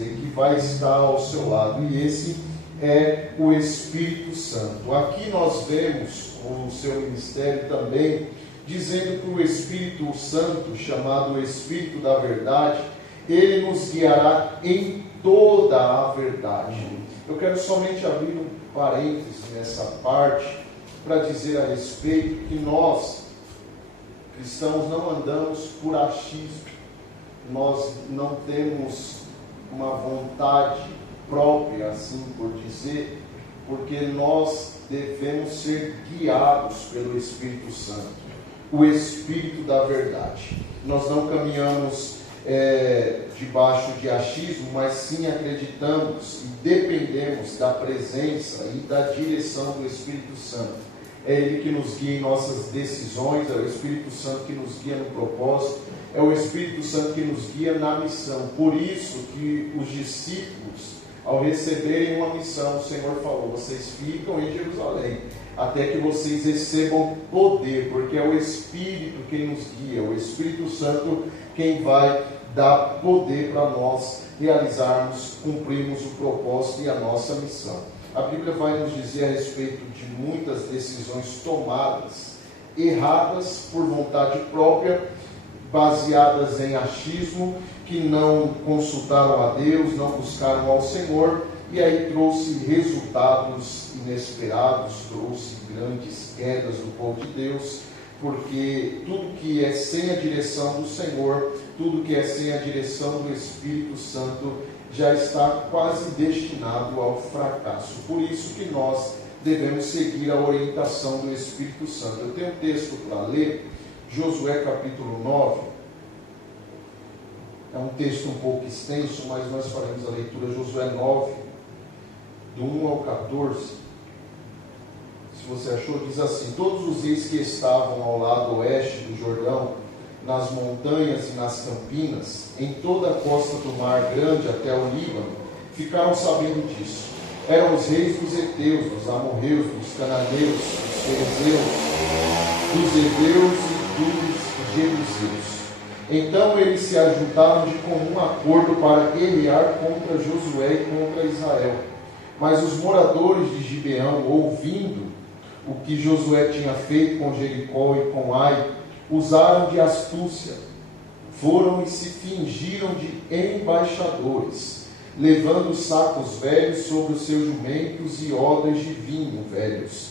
você, que vai estar ao seu lado, e esse é o Espírito Santo. Aqui nós vemos o seu ministério também dizendo que o Espírito Santo, chamado Espírito da Verdade, ele nos guiará em toda a verdade. Eu quero somente abrir um parêntese nessa parte para dizer a respeito que nós, cristãos, não andamos por achismo, nós não temos uma vontade própria, assim por dizer, porque nós devemos ser guiados pelo Espírito Santo, o Espírito da Verdade. Nós não caminhamos debaixo de achismo, mas sim acreditamos e dependemos da presença e da direção do Espírito Santo. É Ele que nos guia em nossas decisões, é o Espírito Santo que nos guia no propósito, é o Espírito Santo que nos guia na missão. Por isso que os discípulos, ao receberem uma missão, o Senhor falou: vocês ficam em Jerusalém, até que vocês recebam poder, porque é o Espírito quem nos guia, o Espírito Santo quem vai dar poder para nós realizarmos, cumprirmos o propósito e a nossa missão. A Bíblia vai nos dizer a respeito de muitas decisões tomadas, erradas por vontade própria, baseadas em achismo, que não consultaram a Deus, não buscaram ao Senhor, e aí trouxe resultados inesperados, trouxe grandes quedas do povo de Deus, porque tudo que é sem a direção do Senhor, tudo que é sem a direção do Espírito Santo, já está quase destinado ao fracasso. Por isso que nós devemos seguir a orientação do Espírito Santo. Eu tenho um texto para ler, Josué capítulo 9, é um texto um pouco extenso, mas nós faremos a leitura. Josué 9, do 1 ao 14, se você achou, diz assim: todos os reis que estavam ao lado oeste do Jordão, nas montanhas e nas campinas, em toda a costa do mar grande até o Líbano, ficaram sabendo disso. Eram os reis dos heteus, dos amorreus, dos cananeus, dos ferezeus, dos heveus e dos jebuseus. Então eles se ajuntaram de comum acordo para guerrear contra Josué e contra Israel. Mas os moradores de Gibeão, ouvindo o que Josué tinha feito com Jericó e com Ai, usaram de astúcia, foram e se fingiram de embaixadores, levando sacos velhos sobre os seus jumentos e odres de vinho velhos,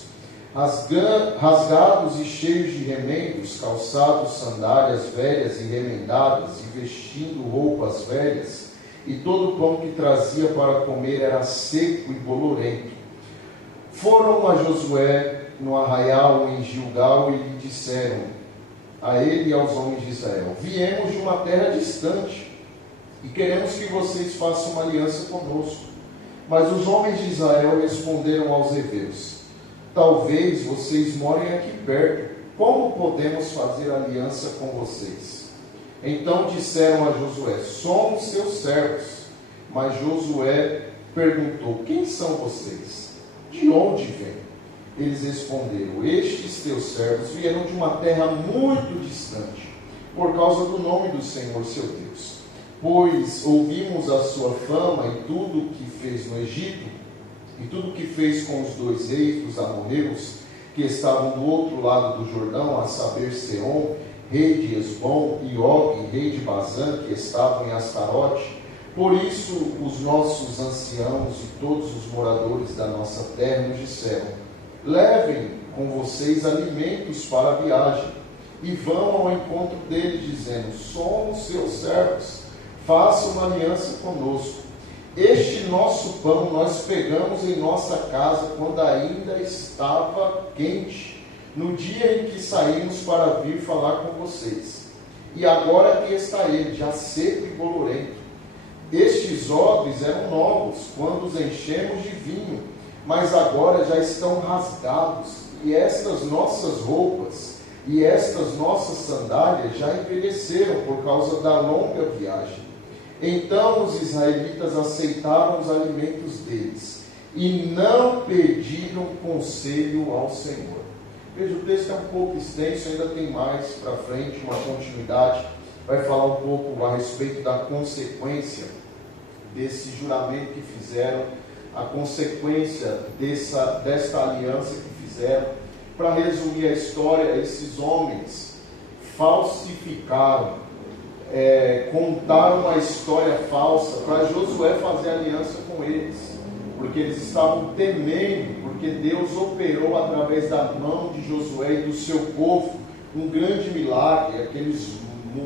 rasgados e cheios de remendos, calçados sandálias velhas e remendadas, e vestindo roupas velhas, e todo o pão que trazia para comer era seco e bolorento. Foram a Josué no arraial em Gilgal e lhe disseram, a ele e aos homens de Israel: viemos de uma terra distante e queremos que vocês façam uma aliança conosco. Mas os homens de Israel responderam aos heveus: talvez vocês morem aqui perto, como podemos fazer aliança com vocês? Então disseram a Josué: somos seus servos. Mas Josué perguntou: quem são vocês? De onde vêm? Eles responderam: estes teus servos vieram de uma terra muito distante, por causa do nome do Senhor seu Deus. Pois ouvimos a sua fama e tudo o que fez no Egito, e tudo o que fez com os 2 reis dos amorreus, que estavam do outro lado do Jordão, a saber, Seom, rei de Esbom, e Og, rei de Bazã, que estavam em Astarote. Por isso os nossos anciãos e todos os moradores da nossa terra nos disseram: levem com vocês alimentos para a viagem, e vão ao encontro deles, dizendo: somos seus servos, façam uma aliança conosco. Este nosso pão nós pegamos em nossa casa quando ainda estava quente, no dia em que saímos para vir falar com vocês. E agora aqui está ele, já seco e bolorento. Estes odres eram novos quando os enchemos de vinho, mas agora já estão rasgados, e estas nossas roupas e estas nossas sandálias já envelheceram por causa da longa viagem. Então os israelitas aceitaram os alimentos deles e não pediram conselho ao Senhor. Veja, o texto é um pouco extenso, ainda tem mais para frente, uma continuidade, vai falar um pouco a respeito da consequência desse juramento que fizeram, a consequência desta aliança que fizeram. Para resumir a história, esses homens falsificaram, contaram uma história falsa para Josué fazer aliança com eles, porque eles estavam temendo, porque Deus operou através da mão de Josué e do seu povo um grande milagre.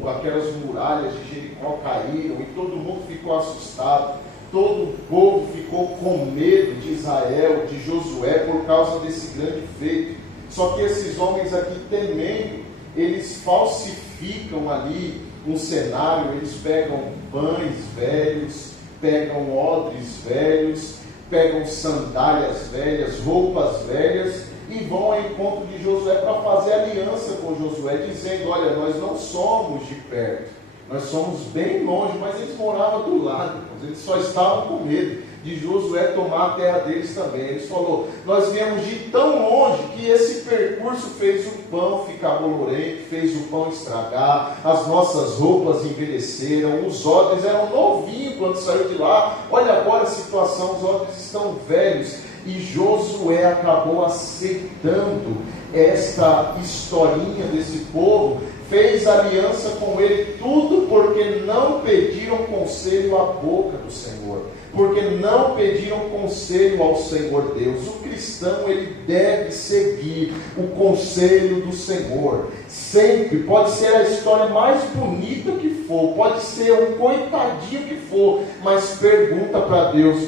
Aquelas muralhas de Jericó caíram e todo mundo ficou assustado. Todo o povo ficou com medo de Israel, de Josué, por causa desse grande feito. Só que esses homens aqui, temendo, eles falsificam ali um cenário. Eles pegam pães velhos, pegam odres velhos, pegam sandálias velhas, roupas velhas, e vão ao encontro de Josué para fazer aliança com Josué, dizendo: olha, nós não somos de perto, nós somos bem longe. Mas eles moravam do lado, eles só estavam com medo de Josué tomar a terra deles também. Eles falaram: nós viemos de tão longe que esse percurso fez o pão ficar bolorento, fez o pão estragar, as nossas roupas envelheceram, os odres eram novinhos quando saiu de lá, olha agora a situação, os odres estão velhos. E Josué acabou aceitando esta historinha desse povo, fez aliança com ele, tudo porque não pediram conselho à boca do Senhor, porque não pediram conselho ao Senhor Deus. O cristão, ele deve seguir o conselho do Senhor, sempre. Pode ser a história mais bonita que for, pode ser um coitadinho que for, mas pergunta para Deus: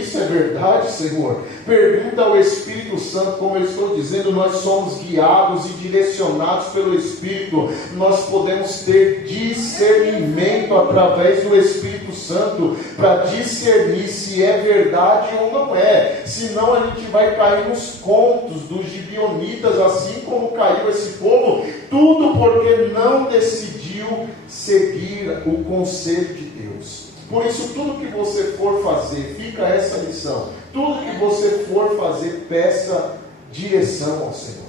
isso é verdade, Senhor? Pergunta ao Espírito Santo. Como eu estou dizendo, nós somos guiados e direcionados pelo Espírito. Nós podemos ter discernimento através do Espírito Santo para discernir se é verdade ou não é. Senão a gente vai cair nos contos dos gibeonitas, assim como caiu esse povo, tudo porque não decidiu seguir o conselho de Deus. Por isso, tudo que você for fazer, fica essa lição, tudo que você for fazer, peça direção ao Senhor,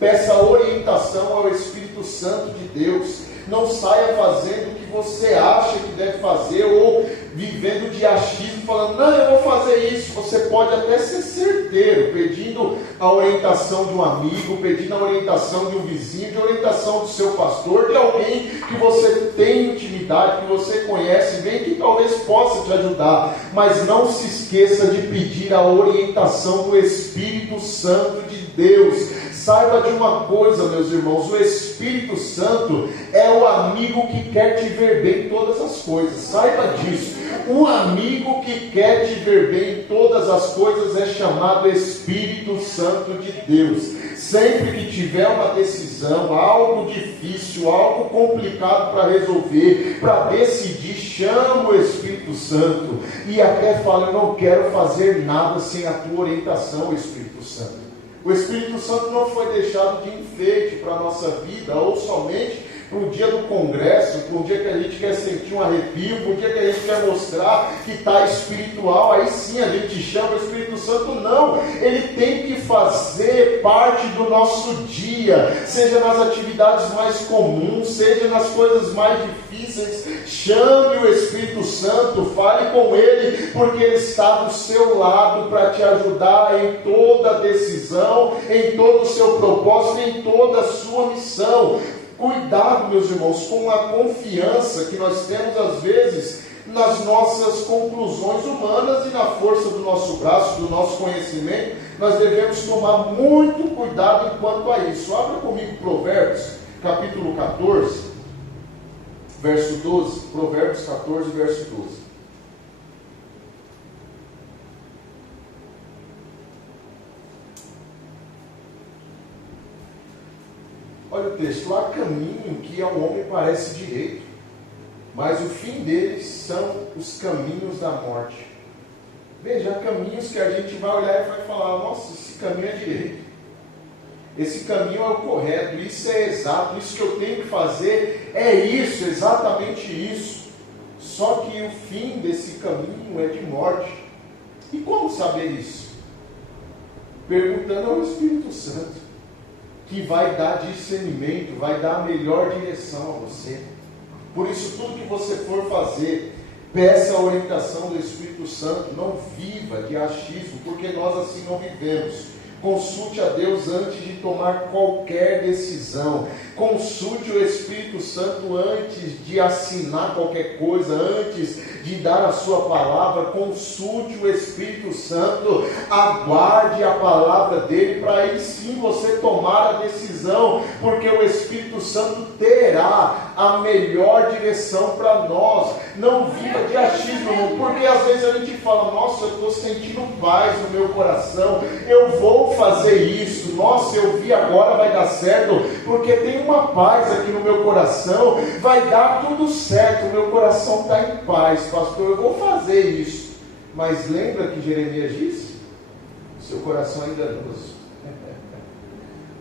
peça orientação ao Espírito Santo de Deus. Não saia fazendo o que você acha que deve fazer, ou vivendo de achismo, falando: não, eu vou fazer isso. Você pode até ser certeiro, pedindo a orientação de um amigo, pedindo a orientação de um vizinho, de orientação do seu pastor, de alguém que você tem intimidade, que você conhece bem, que talvez possa te ajudar. Mas não se esqueça de pedir a orientação do Espírito Santo de Deus. Saiba de uma coisa, meus irmãos: o Espírito Santo é o amigo que quer te ver bem em todas as coisas. Saiba disso. Um amigo que quer te ver bem em todas as coisas é chamado Espírito Santo de Deus. Sempre que tiver uma decisão, algo difícil, algo complicado para resolver, para decidir, chama o Espírito Santo e até fala: eu não quero fazer nada sem a tua orientação, Espírito Santo. O Espírito Santo não foi deixado de enfeite para a nossa vida, ou somente para o dia do congresso, para o dia que a gente quer sentir um arrepio, para o dia que a gente quer mostrar que está espiritual, aí sim a gente chama o Espírito Santo. Não, ele tem que fazer parte do nosso dia, seja nas atividades mais comuns, seja nas coisas mais difíceis. Chame o Espírito Santo, fale com ele, porque ele está do seu lado para te ajudar em toda decisão, em todo o seu propósito, em toda a sua missão. Cuidado, meus irmãos, com a confiança que nós temos às vezes nas nossas conclusões humanas e na força do nosso braço, do nosso conhecimento. Nós devemos tomar muito cuidado enquanto a isso. Abra comigo Provérbios, capítulo 14, verso 12. Provérbios 14, verso 12. Olha o texto: há caminho que ao homem parece direito, mas o fim deles são os caminhos da morte. Veja, há caminhos que a gente vai olhar e vai falar: nossa, esse caminho é direito, esse caminho é o correto, isso é exato, isso que eu tenho que fazer é isso, exatamente isso. Só que o fim desse caminho é de morte. E como saber isso? Perguntando ao Espírito Santo, que vai dar discernimento, vai dar a melhor direção a você. Por isso, tudo que você for fazer, Peça a orientação do Espírito Santo. Não viva de achismo, porque nós assim não vivemos. Consulte a Deus antes de tomar qualquer decisão. Consulte o Espírito Santo antes de assinar qualquer coisa, antes de dar a sua palavra. Consulte o Espírito Santo, aguarde a palavra dele, para aí sim você tomar a decisão, porque o Espírito Santo terá a melhor direção para nós. Não viva de achismo, irmão, porque às vezes a gente fala: nossa, eu estou sentindo paz no meu coração, eu vou fazer isso, nossa, eu vi agora, vai dar certo, porque tem uma paz aqui no meu coração, vai dar tudo certo, o meu coração está em paz, pastor, eu vou fazer isso. Mas lembra que Jeremias disse? Seu coração é enganoso.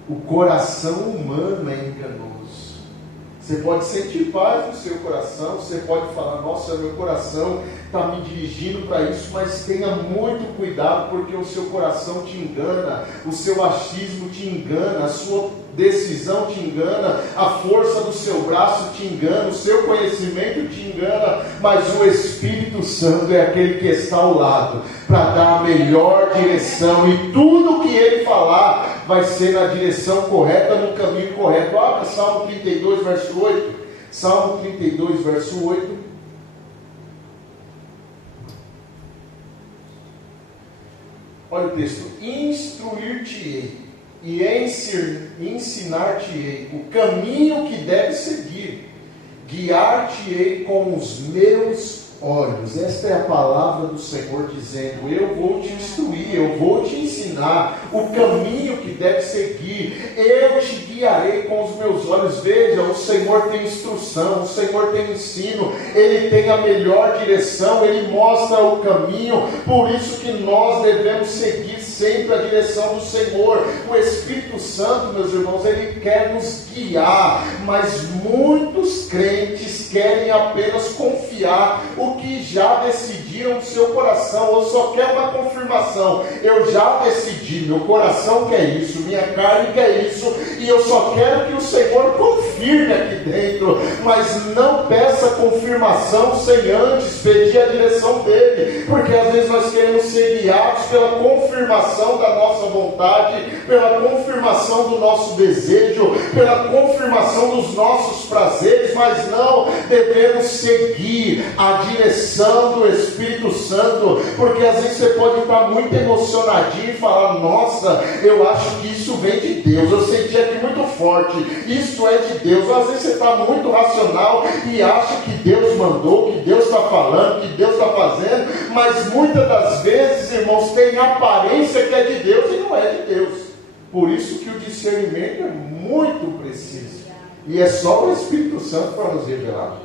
O coração humano é enganoso. Você pode sentir paz no seu coração, você pode falar: nossa, meu coração está me dirigindo para isso, mas tenha muito cuidado, porque o seu coração te engana, o seu achismo te engana, a sua decisão te engana, a força do seu braço te engana, o seu conhecimento te engana, mas o Espírito Santo é aquele que está ao lado para dar a melhor direção, e tudo que ele falar vai ser na direção correta, no caminho correto. Abra Salmo 32, verso 8. Salmo 32, verso 8. Olha o texto: instruir-te-ei e ensinar-te-ei o caminho que deves seguir, guiar-te-ei com os meus olhos. Esta é a palavra do Senhor dizendo: eu vou te instruir, eu vou te ensinar o caminho que deve seguir, eu te guiarei com os meus olhos. Veja, o Senhor tem instrução, o Senhor tem ensino, Ele tem a melhor direção, Ele mostra o caminho. Por isso que nós devemos seguir sempre a direção do Senhor. O Espírito Santo, meus irmãos, Ele quer nos guiar, mas muitos crentes querem apenas confiar o que já decidiram no seu coração, ou só quer uma confirmação. Eu já decidi, meu coração quer isso, minha carne quer isso, e eu só quero que o Senhor confirme aqui dentro. Mas não peça confirmação sem antes pedir a direção dele, porque às vezes nós queremos ser guiados pela confirmação da nossa vontade, pela confirmação do nosso desejo, pela confirmação dos nossos prazeres, mas não devemos seguir a direção do Espírito Santo, porque às vezes você pode estar muito emocionadinho e falar: nossa, eu acho que isso vem de Deus, eu senti aqui muito forte, isso é de Deus. Às vezes você está muito racional e acha que Deus mandou, que Deus está falando, que Deus está fazendo, mas muitas das vezes, irmãos, tem aparência que é de Deus e não é de Deus. Por isso que o discernimento é muito preciso, e é só o Espírito Santo para nos revelar.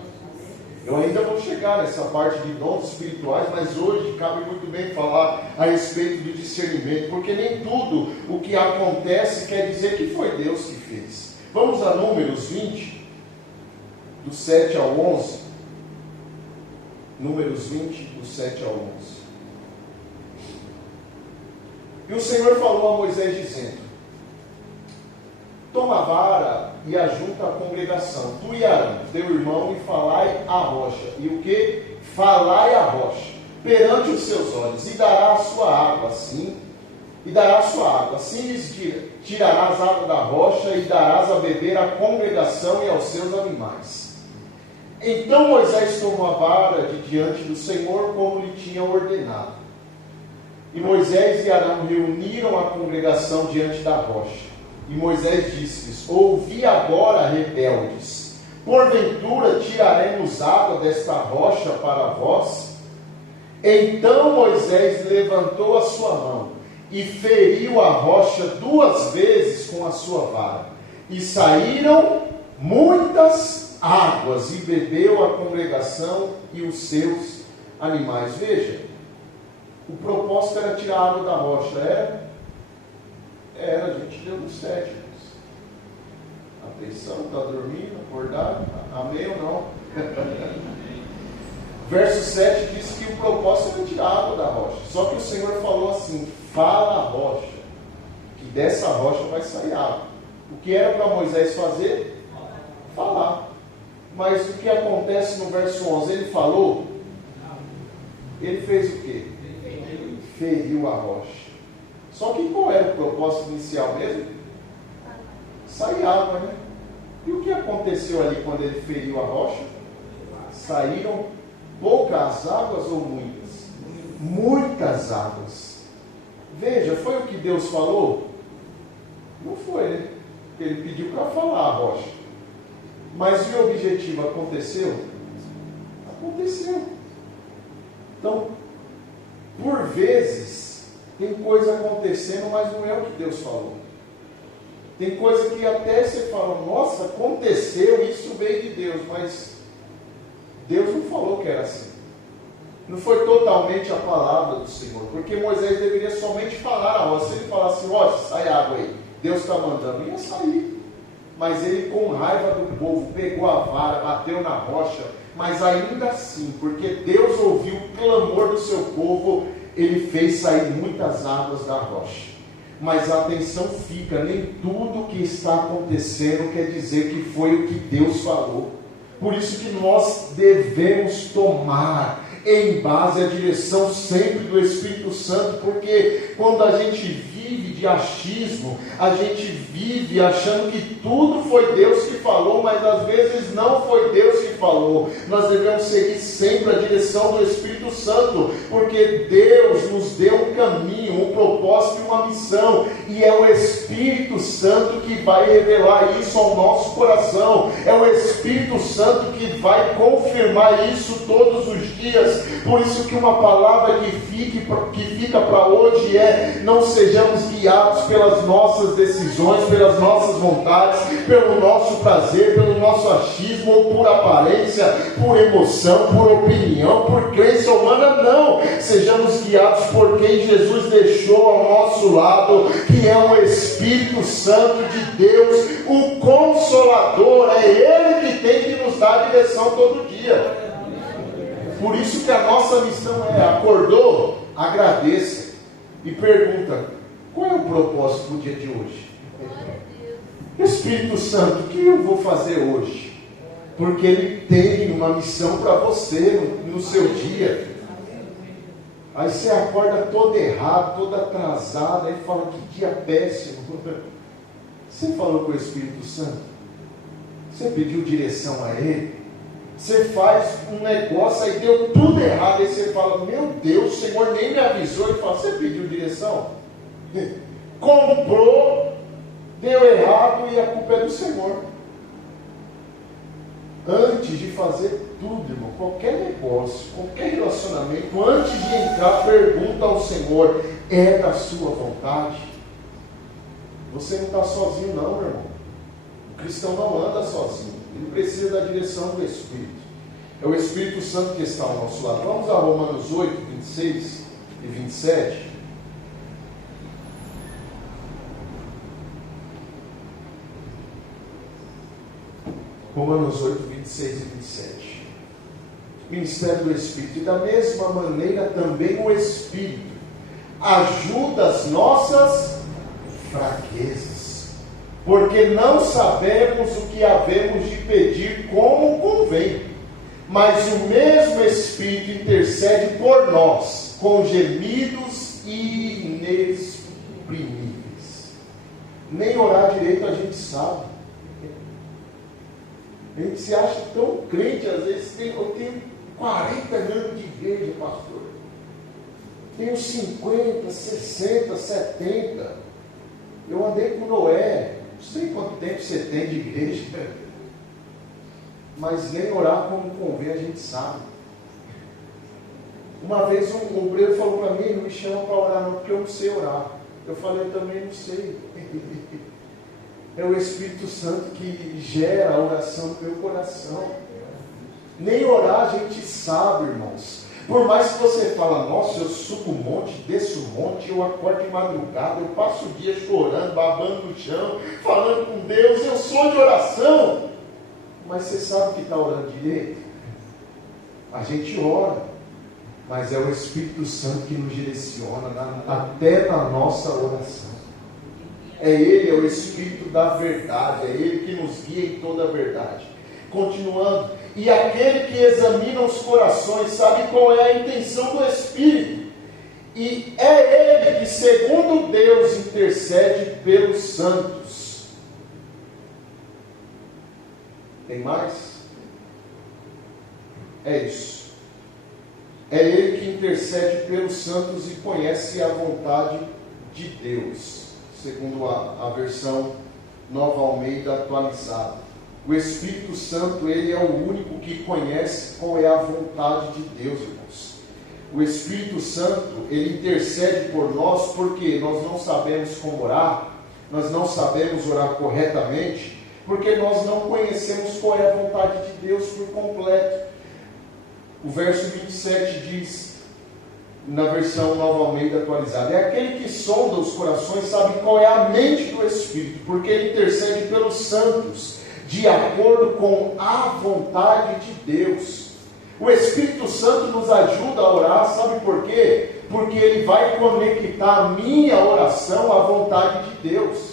Eu ainda vou chegar nessa parte de dons espirituais, mas hoje cabe muito bem falar a respeito do discernimento, porque nem tudo o que acontece quer dizer que foi Deus que fez. Vamos a Números 20, do 7 ao 11. Números 20, do 7 ao 11. E o Senhor falou a Moisés dizendo: toma a vara e ajunta a congregação, tu e Arão, teu irmão, e falai a rocha. E o que? Falai a rocha perante os seus olhos, e dará a sua água, assim, e dará a sua água, assim lhes tirarás água da rocha, e darás a beber à congregação e aos seus animais. Então Moisés tomou a vara de diante do Senhor, como lhe tinha ordenado. E Moisés e Arão reuniram a congregação diante da rocha. E Moisés disse-lhes: ouvi agora, rebeldes, porventura tiraremos água desta rocha para vós? Então Moisés levantou a sua mão e feriu a rocha 2 vezes com a sua vara, e saíram muitas águas, e bebeu a congregação e os seus animais. Veja, o propósito era tirar a água da rocha, era, a gente deu no 7. Atenção, está dormindo, acordado? Amém ou não? Verso 7 diz que o propósito era tirar a água da rocha. Só que o Senhor falou assim: fala a rocha, que dessa rocha vai sair água. O que era para Moisés fazer? Falar. Mas o que acontece no verso 11? Ele falou, Ele fez o quê? Feriu a rocha. Só que qual era o propósito inicial mesmo? Sair água, né? E o que aconteceu ali quando ele feriu a rocha? Saíram poucas águas ou muitas? Muitas águas. Veja, foi o que Deus falou? Não foi, né? Ele pediu para falar a rocha. Mas o objetivo aconteceu? Aconteceu. Então, por vezes, tem coisa acontecendo, mas não é o que Deus falou. Tem coisa que até você fala, nossa, aconteceu, isso veio de Deus, mas Deus não falou que era assim. Não foi totalmente a palavra do Senhor, porque Moisés deveria somente falar a rocha. Se ele falasse, rocha, sai água aí, Deus está mandando, ia sair. Mas ele, com raiva do povo, pegou a vara, bateu na rocha, mas ainda assim, porque Deus ouviu o clamor do seu povo, ele fez sair muitas águas da rocha. Mas a atenção fica, nem tudo que está acontecendo quer dizer que foi o que Deus falou. Por isso que nós devemos tomar em base a direção sempre do Espírito Santo, porque quando a gente vive de achismo, a gente vive achando que tudo foi Deus que falou, mas às vezes não foi Deus que falou. Nós devemos seguir sempre a direção do Espírito Santo, porque Deus nos deu um caminho, um propósito e uma missão, e é o Espírito Santo que vai revelar isso ao nosso coração, é o Espírito Santo que vai confirmar isso todos os dias. Por isso que uma palavra que fica para hoje é: não sejamos guiados pelas nossas decisões, pelas nossas vontades, pelo nosso prazer, pelo nosso achismo, ou por aparência, por emoção, por opinião, por crença humana. Não, sejamos guiados por quem Jesus deixou ao nosso lado, que é o Espírito Santo de Deus, o Consolador. É Ele que tem que nos dar a direção todo dia. Por isso que a nossa missão é: acordou, agradeça e pergunta, qual é o propósito do dia de hoje? Espírito Santo, o que eu vou fazer hoje? Porque Ele tem uma missão para você no seu dia. Aí você acorda todo errado, todo atrasado, aí fala, que dia péssimo. Você falou com o Espírito Santo? Você pediu direção a Ele? Você faz um negócio, aí deu tudo errado, aí você fala, meu Deus, o Senhor nem me avisou. Ele fala, você pediu direção? Comprou, deu errado e a culpa é do Senhor. Antes de fazer tudo, irmão, qualquer negócio, qualquer relacionamento, antes de entrar, pergunta ao Senhor, é da sua vontade? Você não está sozinho não, meu irmão. O cristão não anda sozinho. Ele precisa da direção do Espírito. É o Espírito Santo que está ao nosso lado. Vamos a Romanos 8, 26 e 27. Romanos 8, 26 e 27. Ministério do Espírito. E da mesma maneira também o Espírito ajuda as nossas fraquezas, porque não sabemos o que havemos de pedir como convém, mas o mesmo Espírito intercede por nós com gemidos inexprimíveis. Nem orar direito a gente sabe. A gente se acha tão crente, às vezes eu tenho 40 anos de igreja, pastor. Tenho 50, 60, 70. Eu andei com Noé. Não sei quanto tempo você tem de igreja, mas nem orar como convém a gente sabe. Uma vez um obreiro falou para mim, não me chama para orar não, porque eu não sei orar. Eu falei, eu também não sei. É o Espírito Santo que gera a oração no meu coração. Nem orar a gente sabe, irmãos. Por mais que você fala, nossa, eu subo um monte, desço um monte, eu acordo de madrugada, eu passo o dia chorando, babando no chão, falando com Deus, eu sou de oração. Mas você sabe que está orando direito? A gente ora, mas é o Espírito Santo que nos direciona até na nossa oração. É Ele, é o Espírito da verdade, é Ele que nos guia em toda a verdade. Continuando, E aquele que examina os corações sabe qual é a intenção do Espírito. E é Ele que, segundo Deus, intercede pelos santos. Tem mais? É isso. É Ele que intercede pelos santos e conhece a vontade de Deus, segundo a versão Nova Almeida atualizada. O Espírito Santo, Ele é o único que conhece qual é a vontade de Deus, irmãos. O Espírito Santo, Ele intercede por nós porque nós não sabemos como orar, nós não sabemos orar corretamente, porque nós não conhecemos qual é a vontade de Deus por completo. O verso 27 diz, na versão Nova Almeida atualizada: é aquele que sonda os corações, sabe qual é a mente do Espírito, porque Ele intercede pelos santos, de acordo com a vontade de Deus. O Espírito Santo nos ajuda a orar, sabe por quê? Porque Ele vai conectar a minha oração à vontade de Deus.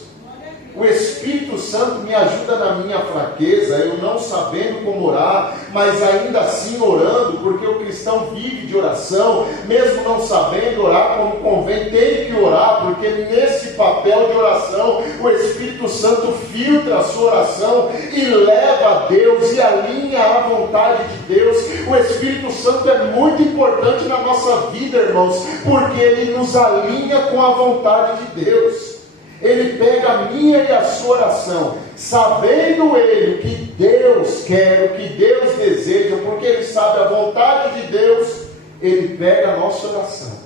O Espírito Santo me ajuda na minha fraqueza, eu não sabendo como orar, mas ainda assim orando, porque o cristão vive de oração, mesmo não sabendo orar como convém, tem que orar, porque nesse papel de oração, o Espírito Santo filtra a sua oração e leva a Deus e alinha a vontade de Deus. O Espírito Santo é muito importante na nossa vida, irmãos, porque ele nos alinha com a vontade de Deus. Ele pega a minha e a sua oração, sabendo Ele o que Deus quer, o que Deus deseja, porque Ele sabe a vontade de Deus. Ele pega a nossa oração,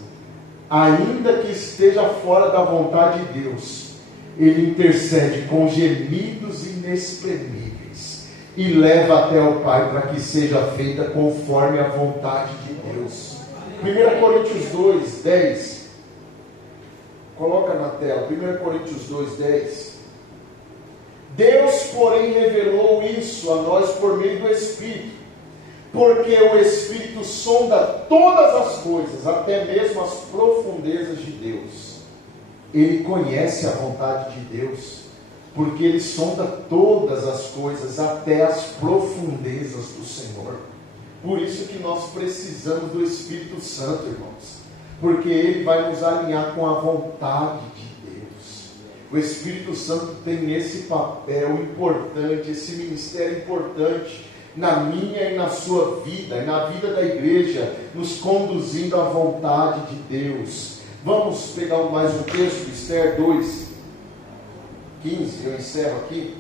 ainda que esteja fora da vontade de Deus, Ele intercede com gemidos inexprimíveis e leva até o Pai para que seja feita conforme a vontade de Deus. 1 Coríntios 2, 10. Coloca na tela, 1 Coríntios 2,10. Deus, porém, revelou isso a nós por meio do Espírito, porque o Espírito sonda todas as coisas, até mesmo as profundezas de Deus. Ele conhece a vontade de Deus, porque Ele sonda todas as coisas, até as profundezas do Senhor. Por isso que nós precisamos do Espírito Santo, irmãos, porque Ele vai nos alinhar com a vontade de Deus. O Espírito Santo tem esse papel importante, esse ministério importante na minha e na sua vida, e na vida da igreja, nos conduzindo à vontade de Deus. Vamos pegar mais um texto, Esther 2, 15, eu encerro aqui.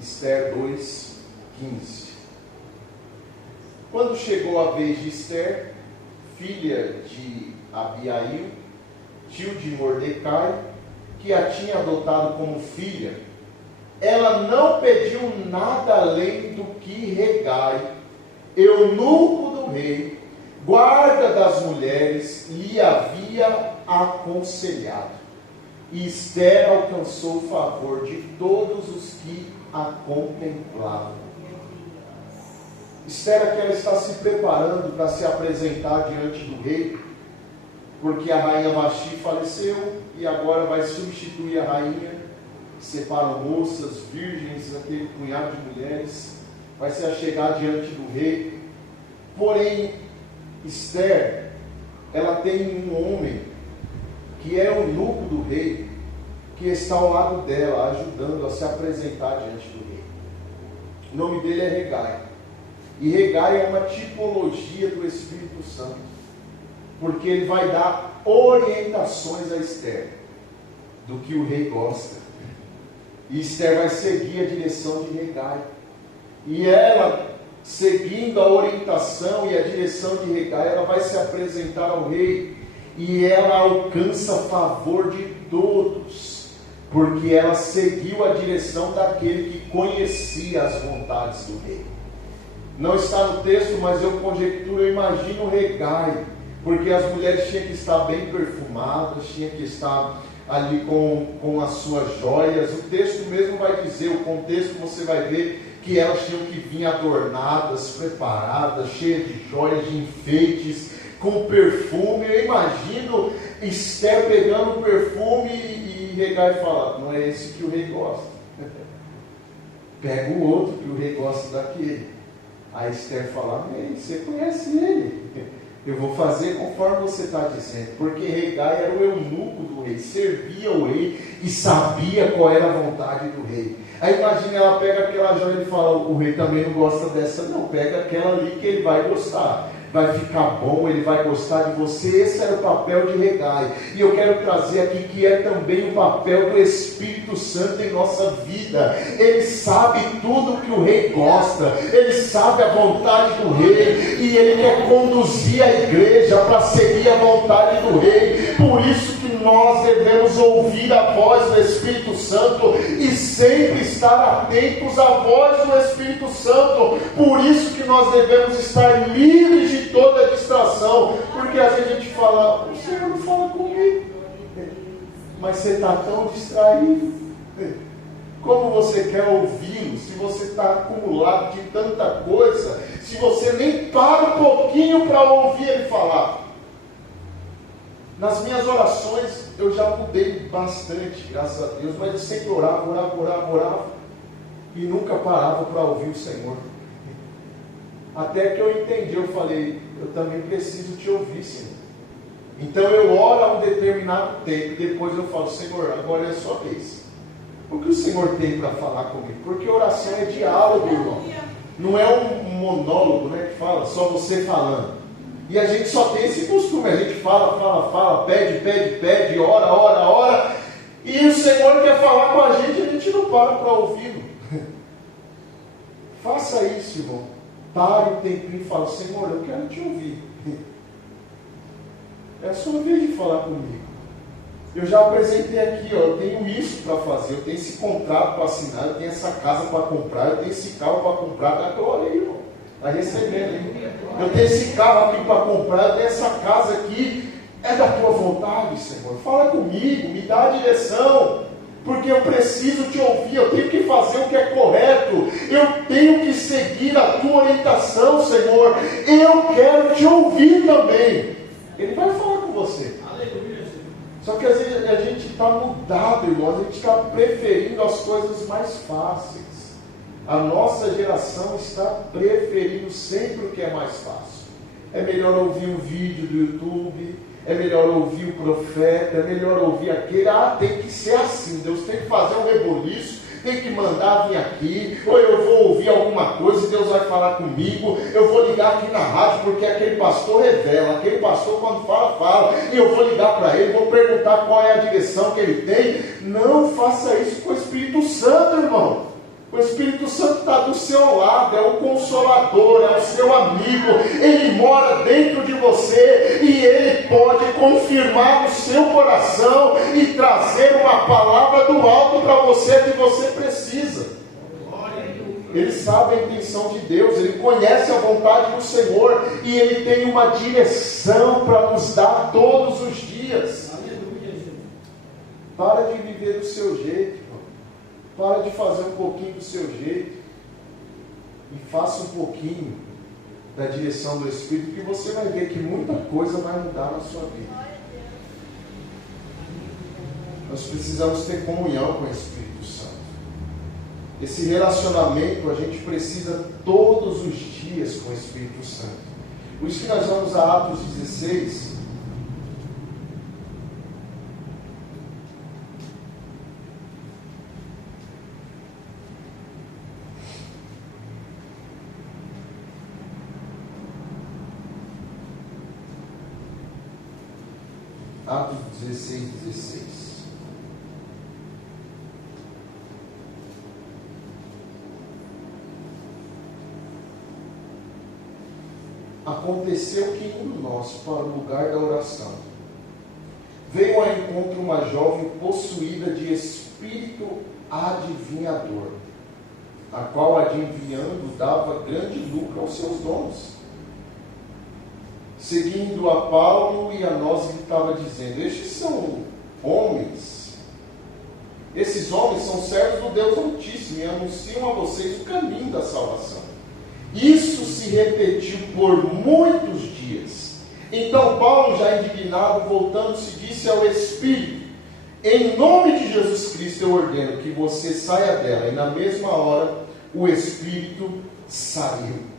Esther 2, 15. Quando chegou a vez de Esther, filha de Abiail, tio de Mordecai, que a tinha adotado como filha, ela não pediu nada além do que Hegai, eunuco do rei, guarda das mulheres, lhe havia aconselhado. E Esther alcançou o favor de todos os que a contemplavam. Esther aqui, ela está se preparando para se apresentar diante do rei, porque a rainha Vasti faleceu e agora vai substituir a rainha. Separam moças, virgens, aquele punhado de mulheres, vai se achegar diante do rei. Porém, Esther, ela tem um homem que é o eunuco do rei, que está ao lado dela, ajudando a se apresentar diante do rei. O nome dele é Hegai. E Hegai é uma tipologia do Espírito Santo, porque ele vai dar orientações a Esther do que o rei gosta. E Esther vai seguir a direção de Hegai. E ela, seguindo a orientação e a direção de Hegai, ela vai se apresentar ao rei. E ela alcança favor de todos, porque ela seguiu a direção daquele que conhecia as vontades do rei. Não está no texto, mas eu conjecturo, eu imagino Hegai, porque as mulheres tinham que estar bem perfumadas, tinham que estar ali com as suas joias. O texto mesmo vai dizer, o contexto você vai ver que elas tinham que vir adornadas, preparadas, cheias de joias, de enfeites, com perfume. Eu imagino Esther pegando o perfume E Hegai fala, não é esse que o rei gosta. Pega o outro que o rei gosta daquele. A Esther fala, amém, você conhece ele. Eu vou fazer conforme você está dizendo. Porque Hegai era o eunuco do rei, servia o rei e sabia qual era a vontade do rei. Aí imagina, ela pega aquela joia e fala, o rei também não gosta dessa. Não, pega aquela ali que ele vai gostar. Vai ficar bom, ele vai gostar de você. Esse era o papel de Hegai. E eu quero trazer aqui que é também o papel do Espírito Santo em nossa vida. Ele sabe tudo que o rei gosta. Ele sabe a vontade do rei. E ele quer conduzir a igreja para seguir a vontade do rei. Por isso que nós devemos ouvir a voz do Espírito Santo e sempre estar atentos à voz do Espírito Santo. Por isso que nós devemos estar livres de toda distração, porque às vezes a gente fala, o Senhor não fala comigo, mas você está tão distraído. Como você quer ouvi-lo, se você está acumulado de tanta coisa, se você nem para um pouquinho para ouvir ele falar? Nas minhas orações eu já mudei bastante, graças a Deus, mas eu sempre orava e nunca parava para ouvir o Senhor. Até que eu entendi, eu falei, eu também preciso te ouvir, Senhor. Então eu oro a um determinado tempo, e depois eu falo, Senhor, agora é a sua vez. O que o Senhor tem para falar comigo? Porque oração é diálogo, irmão. Não é um monólogo, né, que fala, só você falando. E a gente só tem esse costume, a gente fala, pede, ora, e o Senhor quer falar com a gente não para ouvi-lo. Faça isso, irmão. Pare um tempinho e fala, Senhor, eu quero te ouvir. É a sua vez de falar comigo. Eu já apresentei aqui, eu tenho isso para fazer, eu tenho esse contrato para assinar, eu tenho essa casa para comprar, eu tenho esse carro para comprar, dá glória aí, irmão. Está recebendo, hein? Eu tenho esse carro aqui para comprar, eu tenho essa casa aqui, é da tua vontade, Senhor. Fala comigo, me dá a direção, porque eu preciso te ouvir, eu tenho que fazer o que é correto, eu tenho que seguir a tua orientação, Senhor. Eu quero te ouvir também. Ele vai falar com você. Só que às vezes a gente está mudado, irmão, a gente está preferindo as coisas mais fáceis. A nossa geração está preferindo sempre o que é mais fácil. É melhor ouvir um vídeo do YouTube, é melhor ouvir o profeta, é melhor ouvir aquele. Tem que ser assim, Deus tem que fazer um reboliço, tem que mandar vir aqui, ou eu vou ouvir alguma coisa e Deus vai falar comigo, eu vou ligar aqui na rádio, porque aquele pastor revela, aquele pastor quando fala, e eu vou ligar para ele, vou perguntar qual é a direção que ele tem. Não faça isso com o Espírito Santo, irmão. O Espírito Santo está do seu lado, é o consolador, é o seu amigo, ele mora dentro de você e ele pode confirmar no seu coração e trazer uma palavra do alto para você que você precisa. Ele sabe a intenção de Deus, ele conhece a vontade do Senhor e ele tem uma direção para nos dar todos os dias. Para de viver do seu jeito. Para de fazer um pouquinho do seu jeito e faça um pouquinho da direção do Espírito, que você vai ver que muita coisa vai mudar na sua vida. Nós precisamos ter comunhão com o Espírito Santo. Esse relacionamento a gente precisa todos os dias com o Espírito Santo. Por isso que nós vamos a Atos 16. Atos 16. Aconteceu que indo nós para o lugar da oração, veio ao encontro uma jovem possuída de espírito adivinhador, a qual adivinhando dava grande lucro aos seus donos. Seguindo a Paulo e a nós, ele estava dizendo: estes são homens, esses homens são servos do Deus Altíssimo e anunciam a vocês o caminho da salvação. Isso se repetiu por muitos dias. Então Paulo, já indignado, voltando-se, disse ao Espírito: Em nome de Jesus Cristo eu ordeno que você saia dela. E na mesma hora o espírito saiu.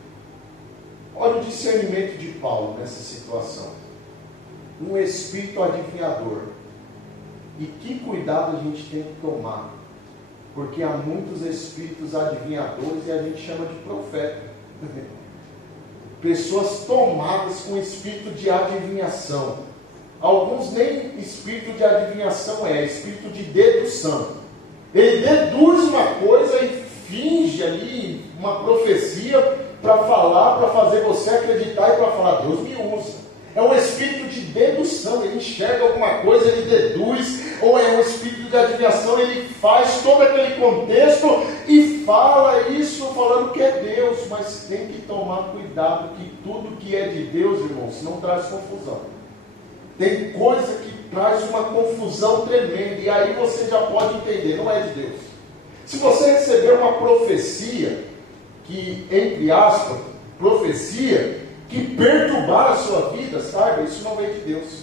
Olha o discernimento de Paulo nessa situação. Um espírito adivinhador. E que cuidado a gente tem que tomar. Porque há muitos espíritos adivinhadores e a gente chama de profeta. Pessoas tomadas com espírito de adivinhação. Alguns nem espírito de adivinhação é espírito de dedução. Ele deduz uma coisa e finge ali uma profecia para falar, para fazer você acreditar e para falar, Deus me usa. É um espírito de dedução, ele enxerga alguma coisa, ele deduz, ou é um espírito de adivinhação, ele faz todo aquele contexto e fala isso falando que é Deus, mas tem que tomar cuidado que tudo que é de Deus, irmãos, não traz confusão. Tem coisa que traz uma confusão tremenda, e aí você já pode entender, não é de Deus. Se você receber uma profecia, que, entre aspas, profecia, que perturbar a sua vida, saiba, isso não vem de Deus.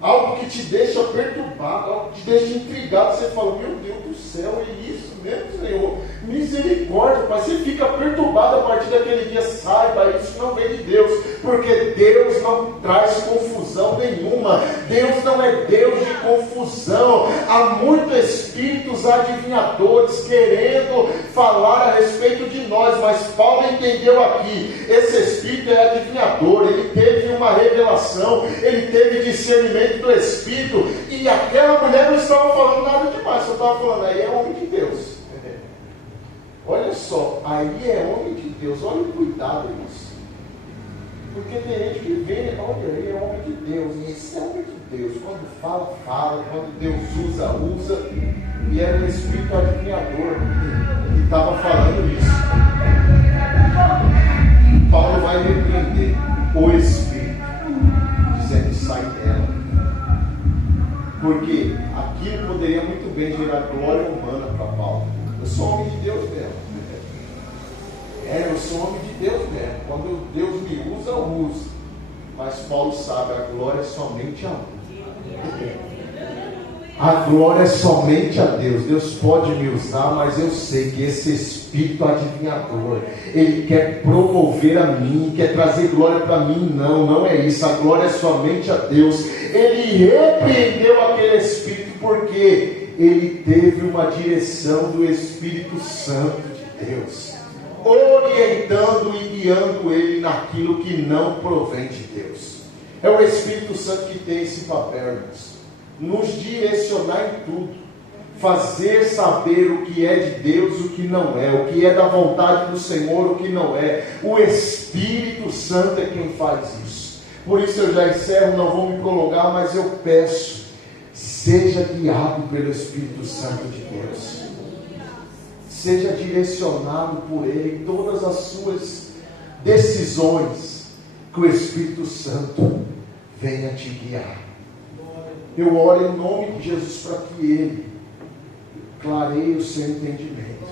Algo que te deixa perturbado, algo que te deixa intrigado, você fala, meu Deus do céu, é isso mesmo, Senhor? Misericórdia, mas você fica perturbado a partir daquele dia, saiba, isso não vem de Deus, porque Deus não traz confusão nenhuma, Deus não é Deus de confusão. Há muitos espíritos adivinhadores querendo falar a respeito de nós, mas Paulo entendeu aqui, esse espírito é adivinhador, ele teve uma revelação, ele teve discernimento do Espírito, e aquela mulher não estava falando nada demais, só estava falando, aí é homem de Deus. Olha só, aí é homem de Deus, olha o cuidado nisso. Porque tem gente que vê, olha aí é homem de Deus, e esse é homem de Deus, quando fala, fala, quando Deus usa, usa, e era um espírito adivinhador que estava falando isso. Paulo vai repreender o espírito, dizendo, sai dela. Porque aquilo poderia muito bem gerar glória humana para Paulo. Eu sou homem de Deus mesmo. Eu sou homem de Deus mesmo. Quando Deus me usa, eu uso. Mas Paulo sabe, a glória é somente a Deus. A glória é somente a Deus. Deus pode me usar, mas eu sei que esse espírito adivinhador, ele quer promover a mim, quer trazer glória para mim. Não é isso. A glória é somente a Deus. Ele repreendeu aquele espírito porque ele teve uma direção do Espírito Santo de Deus, orientando e guiando ele naquilo que não provém de Deus. É o Espírito Santo que tem esse papel, irmãos, nos direcionar em tudo, fazer saber o que é de Deus, o que não é, o que é da vontade do Senhor, o que não é. O Espírito Santo é quem faz isso. Por isso eu já encerro, não vou me prolongar, mas eu peço, seja guiado pelo Espírito Santo de Deus. Seja direcionado por Ele em todas as suas decisões, que o Espírito Santo venha te guiar. Eu oro em nome de Jesus para que Ele clareie o seu entendimento.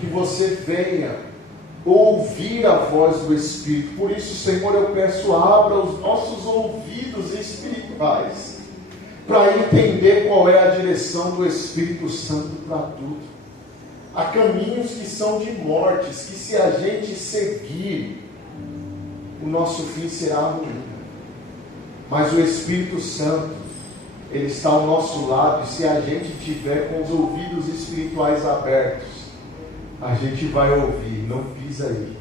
Que você venha ouvir a voz do Espírito. Por isso, Senhor, eu peço, abra os nossos ouvidos espirituais para entender qual é a direção do Espírito Santo para tudo. Há caminhos que são de mortes, que se a gente seguir, o nosso fim será ruim. Mas o Espírito Santo, ele está ao nosso lado, e se a gente tiver com os ouvidos espirituais abertos, a gente vai ouvir, não pisa aí,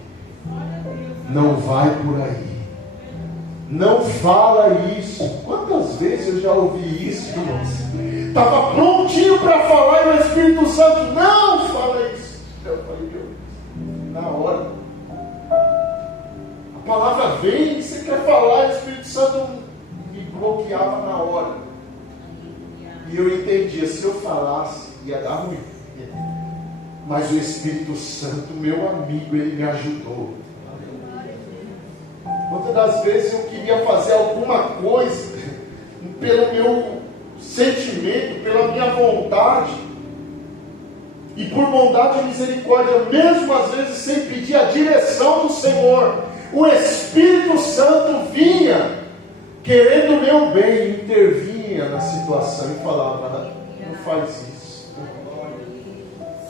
não vai por aí, não fala isso. Quantas vezes eu já ouvi isso, irmãos? Estava prontinho para falar e o Espírito Santo, não fala isso. Eu falei, na hora, a palavra vem, você quer falar, o Espírito Santo me bloqueava na hora. E eu entendia, se eu falasse, ia dar ruim. Mas o Espírito Santo, meu amigo, ele me ajudou. Muitas das vezes eu queria fazer alguma coisa pelo meu sentimento, pela minha vontade, e por bondade e misericórdia, mesmo às vezes sem pedir a direção do Senhor, o Espírito Santo vinha querendo o meu bem, intervinha vinha na situação e falava: não faz isso.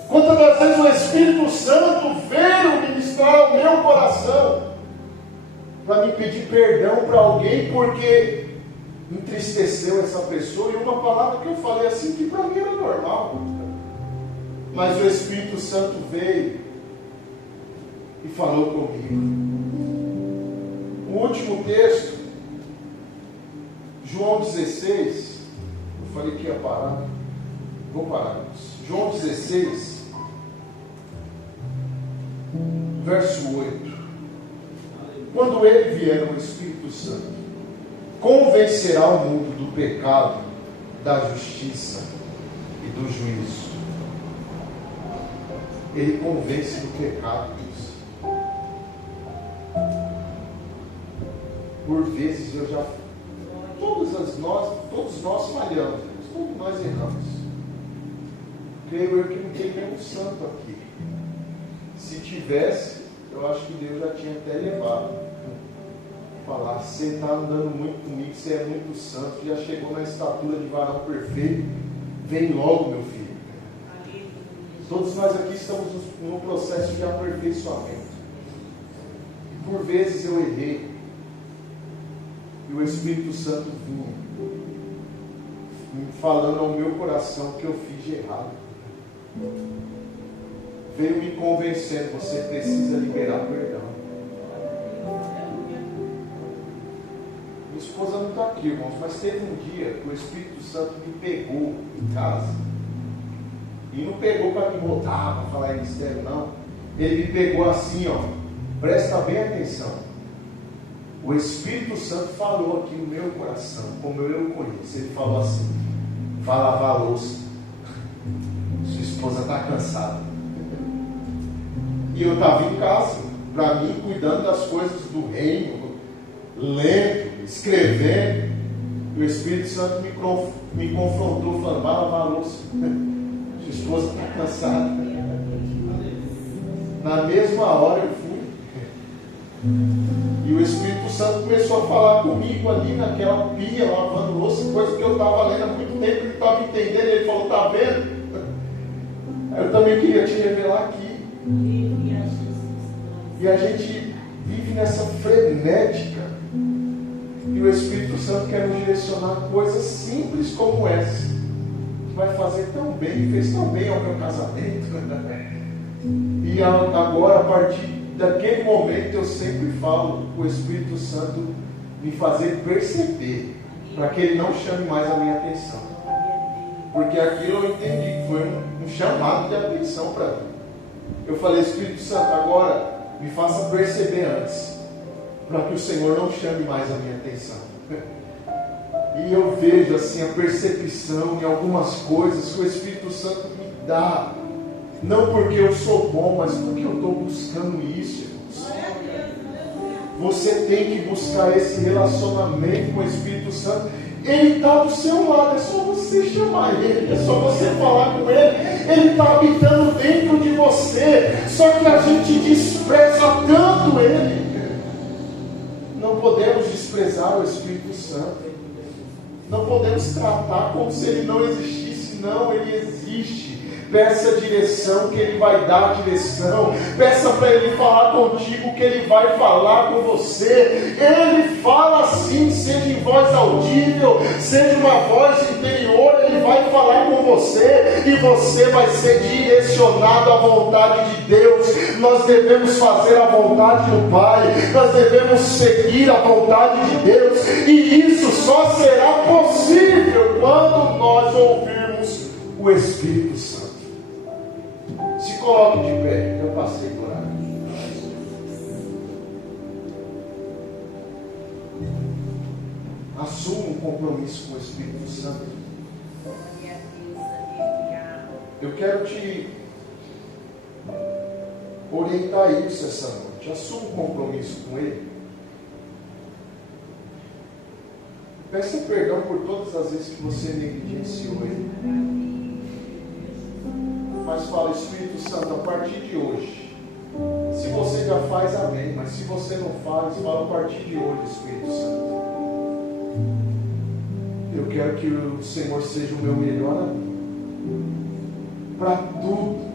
Quantas das vezes o Espírito Santo veio ministrar ao meu coração para me pedir perdão para alguém porque entristeceu essa pessoa, e uma palavra que eu falei assim que para mim era normal, mas o Espírito Santo veio e falou comigo. O último texto, João 16, eu falei que ia parar, vou parar. João 16, verso 8. Quando ele vier, o Espírito Santo convencerá o mundo do pecado, da justiça e do juízo. Ele convence do pecado. Por vezes eu já... Todos nós falhamos, todos nós erramos. Creio eu que não tem nenhum santo aqui. Se tivesse, eu acho que Deus já tinha até levado. Falar: você está andando muito comigo, você é muito santo, já chegou na estatura de varão perfeito, vem logo, meu filho. Todos nós aqui estamos no processo de aperfeiçoamento. E por vezes eu errei, e o Espírito Santo vinha falando ao meu coração que eu fiz de errado. Veio me convencendo: você precisa liberar perdão. Minha esposa não está aqui, irmãos, mas teve um dia que o Espírito Santo me pegou em casa. E não pegou para me botar, para falar em mistério, não. Ele me pegou assim, ó. Presta bem atenção. O Espírito Santo falou aqui no meu coração, como eu o conheço. Ele falou assim: vai lavar a louça. Sua esposa está cansada. E eu estava em casa, para mim, cuidando das coisas do reino, lendo, escrevendo. E o Espírito Santo me confrontou, falando: vai lavar a louça. Sua esposa está cansada. Na mesma hora eu fui. E o Espírito Santo começou a falar comigo ali naquela pia, lavando louça, coisa que eu estava lendo há muito tempo, ele estava entendendo. Ele falou: está vendo? Eu também queria te revelar aqui. E a gente vive nessa frenética. E o Espírito Santo quer nos direcionar a coisas simples como essa. Vai fazer tão bem, fez tão bem ao meu casamento. E agora, a partir daquele momento, eu sempre falo o Espírito Santo me fazer perceber, para que ele não chame mais a minha atenção. Porque aquilo eu entendi que foi um chamado de atenção para mim. Eu falei: Espírito Santo, agora me faça perceber antes, para que o Senhor não chame mais a minha atenção. E eu vejo assim a percepção em algumas coisas que o Espírito Santo me dá, não porque eu sou bom, mas porque eu estou buscando isso, irmãos. Você tem que buscar esse relacionamento com o Espírito Santo. Ele está do seu lado, é só você chamar Ele, é só você falar com Ele. Ele está habitando dentro de você, só que a gente despreza tanto Ele. Não podemos desprezar o Espírito Santo. Não podemos tratar como se Ele não existisse. Não, Ele existe. Peça a direção, que Ele vai dar a direção. Peça para Ele falar contigo, que Ele vai falar com você. Ele fala assim, seja em voz audível, seja uma voz interior. Ele vai falar com você e você vai ser direcionado à vontade de Deus. Nós devemos fazer a vontade do Pai, nós devemos seguir a vontade de Deus, e isso só será possível quando nós ouvirmos o Espírito Santo. Se coloque de pé, eu passei por aqui. Assuma um compromisso com o Espírito Santo. Eu quero te orientar isso essa noite. Assuma um compromisso com Ele. Peça perdão por todas as vezes que você negligenciou Ele. Mas fala: Espírito Santo, a partir de hoje, se você já faz, amém, mas se você não faz, fala: a partir de hoje, Espírito Santo, Eu quero que o Senhor seja o meu melhor amigo. Para tudo.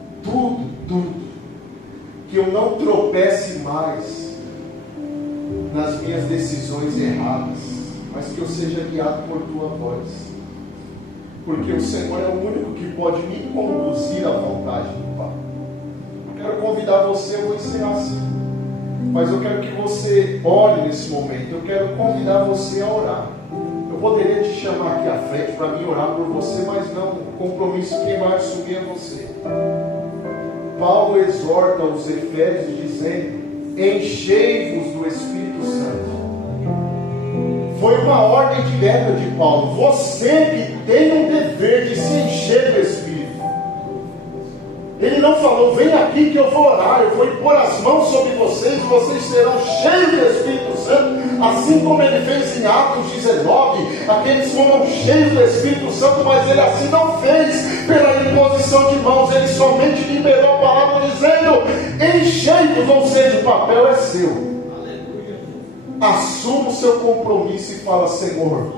Que eu não tropece mais nas minhas decisões erradas, mas que eu seja guiado por tua voz. Porque o Senhor é o único que pode me conduzir à vontade do Pai. Eu quero convidar você, eu vou encerrar assim, mas eu quero que você ore nesse momento. Eu quero convidar você a orar. Eu poderia te chamar aqui à frente para mim orar por você, mas não, o compromisso quem vai assumir é você. Paulo exorta os Efésios dizendo: enchei-vos do Espírito Santo. Foi uma ordem direta de Paulo. Você que tem um dever de se encher do Espírito. Ele não falou: vem aqui que eu vou orar, eu vou impor as mãos sobre vocês e vocês serão cheios do Espírito Santo, assim como ele fez em Atos 19, aqueles foram cheios do Espírito Santo, mas ele assim não fez pela imposição de mãos, ele somente liberou a palavra dizendo: enchei-vos, ou seja, o papel é seu. Aleluia. Assuma o seu compromisso e fala: Senhor,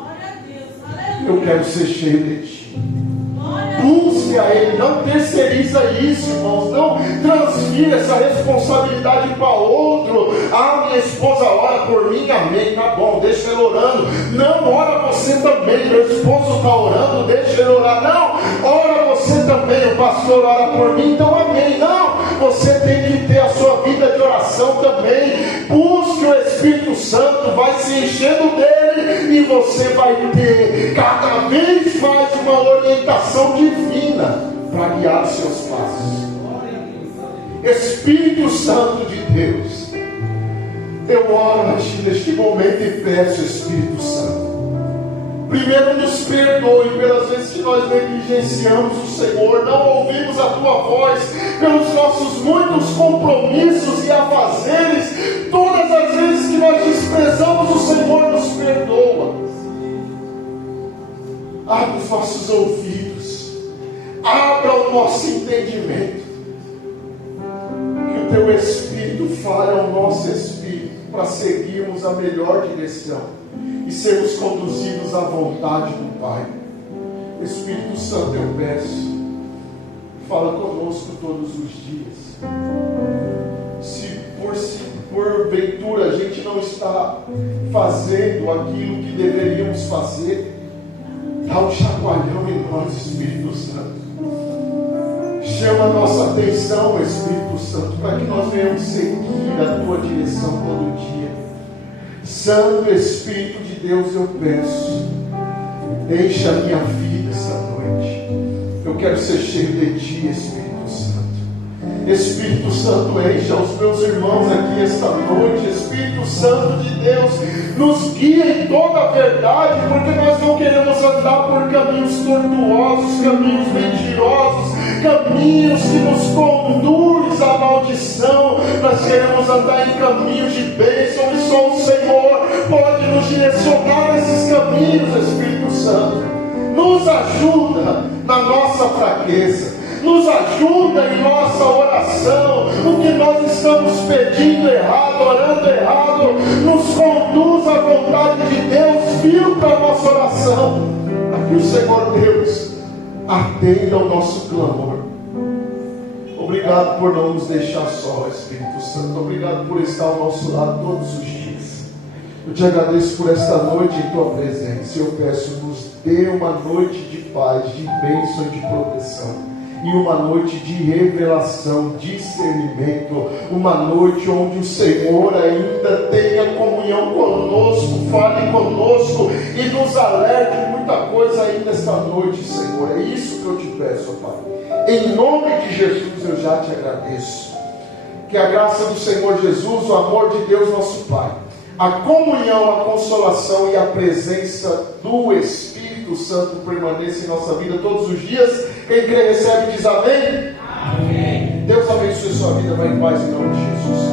eu quero ser cheio de Ti. Busque a Ele, não terceiriza isso, irmãos, não transfira essa responsabilidade para outro. Ah, minha esposa ora por mim, amém, tá bom, deixa ela orando. Não, ora você também, meu esposo está orando, deixa ele orar. Não, ora você também, o pastor ora por mim, então amém. Não, você tem que ter a sua vida de oração também. Busque o Espírito Santo, vai se enchendo dele e você vai ter cada vez mais uma orientação divina para guiar seus passos. Espírito Santo de Deus, eu oro a Ti neste momento e peço, Espírito Santo, primeiro nos perdoe pelas vezes que nós negligenciamos o Senhor, não ouvimos a Tua voz, pelos nossos muitos compromissos e afazeres, todas as vezes que nós desprezamos o Senhor, nos perdoa. Abre os nossos ouvidos, abra o nosso entendimento, que o Teu Espírito fale ao nosso espírito, para seguirmos a melhor direção e sermos conduzidos à vontade do Pai. Espírito Santo, eu peço, fala conosco todos os dias. Se porventura a gente não está fazendo aquilo que deveríamos fazer, dá um chacoalhão em nós, Espírito Santo. Chama a nossa atenção, Espírito Santo, para que nós venhamos seguir a Tua direção todo dia. Santo Espírito de Deus, eu peço, encha a minha vida essa noite. Eu quero ser cheio de Ti, Espírito Santo. Espírito Santo, encha os meus irmãos aqui esta noite. Espírito Santo de Deus, nos guia em toda a verdade, porque nós não queremos andar por caminhos tortuosos, caminhos mentirosos, caminhos que nos conduz à maldição. Nós queremos andar em caminhos de bênção, e só o Senhor pode nos direcionar nesses caminhos. Espírito Santo, nos ajuda na nossa fraqueza, nos ajuda em nossa oração. O que nós estamos pedindo errado, orando errado, nos conduz à vontade de Deus, filtra a nossa oração, para que o Senhor Deus atenda ao nosso clamor. Obrigado por não nos deixar só, Espírito Santo. Obrigado por estar ao nosso lado todos os dias. Eu te agradeço por esta noite em Tua presença. Eu peço, nos dê uma noite de paz, de bênção e de proteção. E uma noite de revelação, discernimento. Uma noite onde o Senhor ainda tenha comunhão conosco, fale conosco e nos alerte muita coisa ainda esta noite, Senhor. É isso que eu te peço, Pai. Em nome de Jesus eu já te agradeço. Que a graça do Senhor Jesus, o amor de Deus nosso Pai, a comunhão, a consolação e a presença do Espírito Santo permaneça em nossa vida todos os dias. Quem crê recebe diz amém. Amém. Deus abençoe sua vida, vai em paz em nome de Jesus.